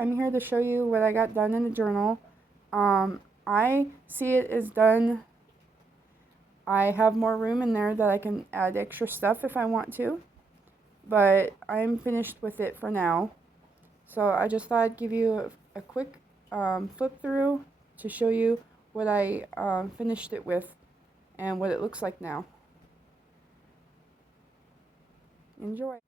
I'm here to show you what I got done in the journal. I see it is done. I have more room in there that I can add extra stuff if I want to, but I'm finished with it for now. So I just thought I'd give you a quick flip through to show you what I finished it with and what it looks like now. Enjoy.